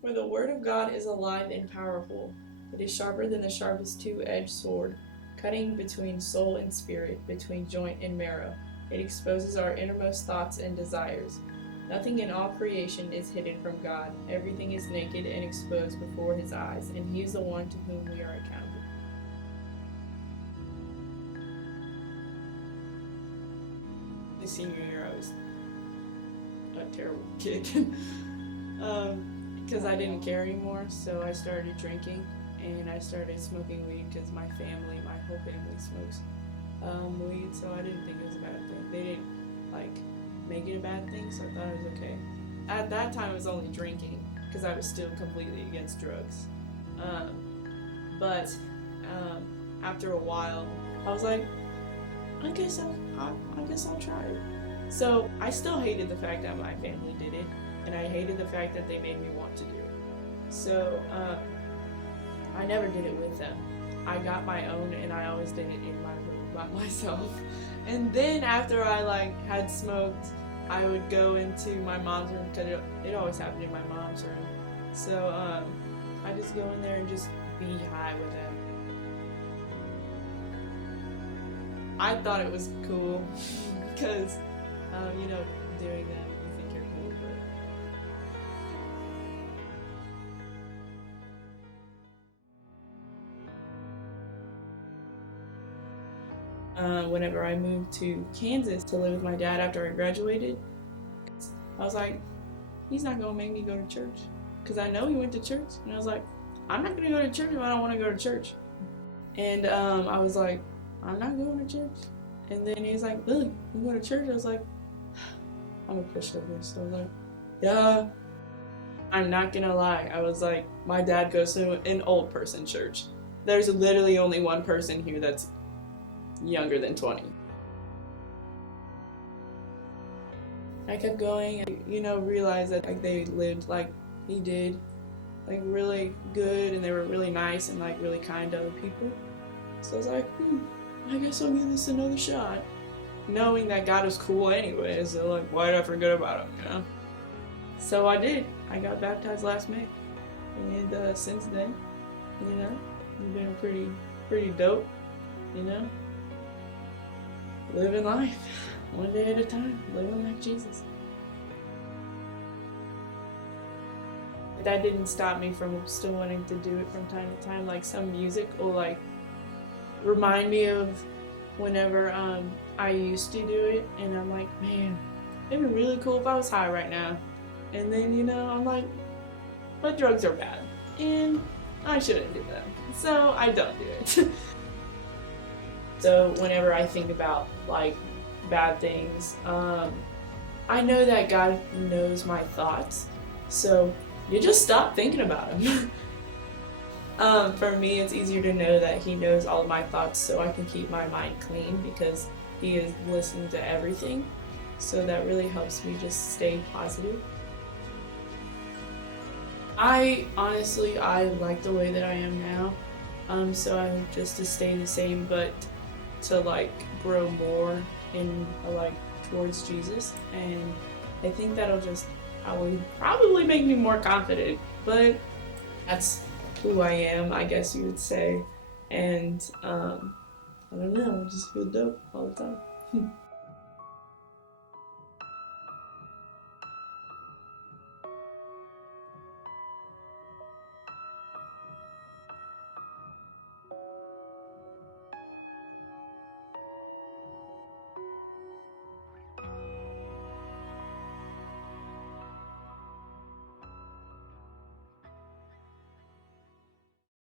For the word of God is alive and powerful. It is sharper than the sharpest two-edged sword, cutting between soul and spirit, between joint and marrow. It exposes our innermost thoughts and desires. Nothing in all creation is hidden from God. Everything is naked and exposed before his eyes, and he is the one to whom we are accountable. The senior year, I was a terrible kid. Because I didn't care anymore, so I started drinking and I started smoking weed because my whole family smokes weed, so I didn't think it was a bad thing. They didn't like make it a bad thing, so I thought it was okay. At that time, it was only drinking because I was still completely against drugs. But after a while, I was like, I guess I'll try it. So I still hated the fact that my family did it, and I hated the fact that they made me want to do it. So I never did it with them. I got my own, and I always did it in my room by myself. And then after I had smoked, I would go into my mom's room because it always happened in my mom's room. So I just go in there and just be high with them. I thought it was cool because doing that, you think you're cool, but whenever I moved to Kansas to live with my dad after I graduated, I was like, he's not gonna make me go to church because I know he went to church, and I was like, I'm not gonna go to church if I don't want to go to church. And I was like, I'm not going to church. And then he was like, Lily, you go to church? I was like, I'm a pushover. So I was like, yeah. I'm not gonna lie. I was like, my dad goes to an old person church. There's literally only one person here that's younger than 20. I kept going and, realized that they lived like he did, really good, and they were really nice and really kind to other people. So I was like, I guess I'll give this another shot. Knowing that God is cool anyway, so why did I forget about him, So I did. I got baptized last May. And since then, it's been pretty dope, living life one day at a time, living like Jesus. That didn't stop me from still wanting to do it from time to time. Some music will remind me of whenever I used to do it, and I'm like, man, it'd be really cool if I was high right now. And then I'm like, but drugs are bad and I shouldn't do them, so I don't do it. So whenever I think about bad things, I know that God knows my thoughts, so you just stop thinking about them. For me, it's easier to know that he knows all of my thoughts, so I can keep my mind clean because he is listening to everything. So that really helps me just stay positive. I like the way that I am now. So I hope just to stay the same, but to grow more in towards Jesus. And I think that'll just probably make me more confident. But that's who I am, I guess you would say. And I don't know, I just feel dope all the time.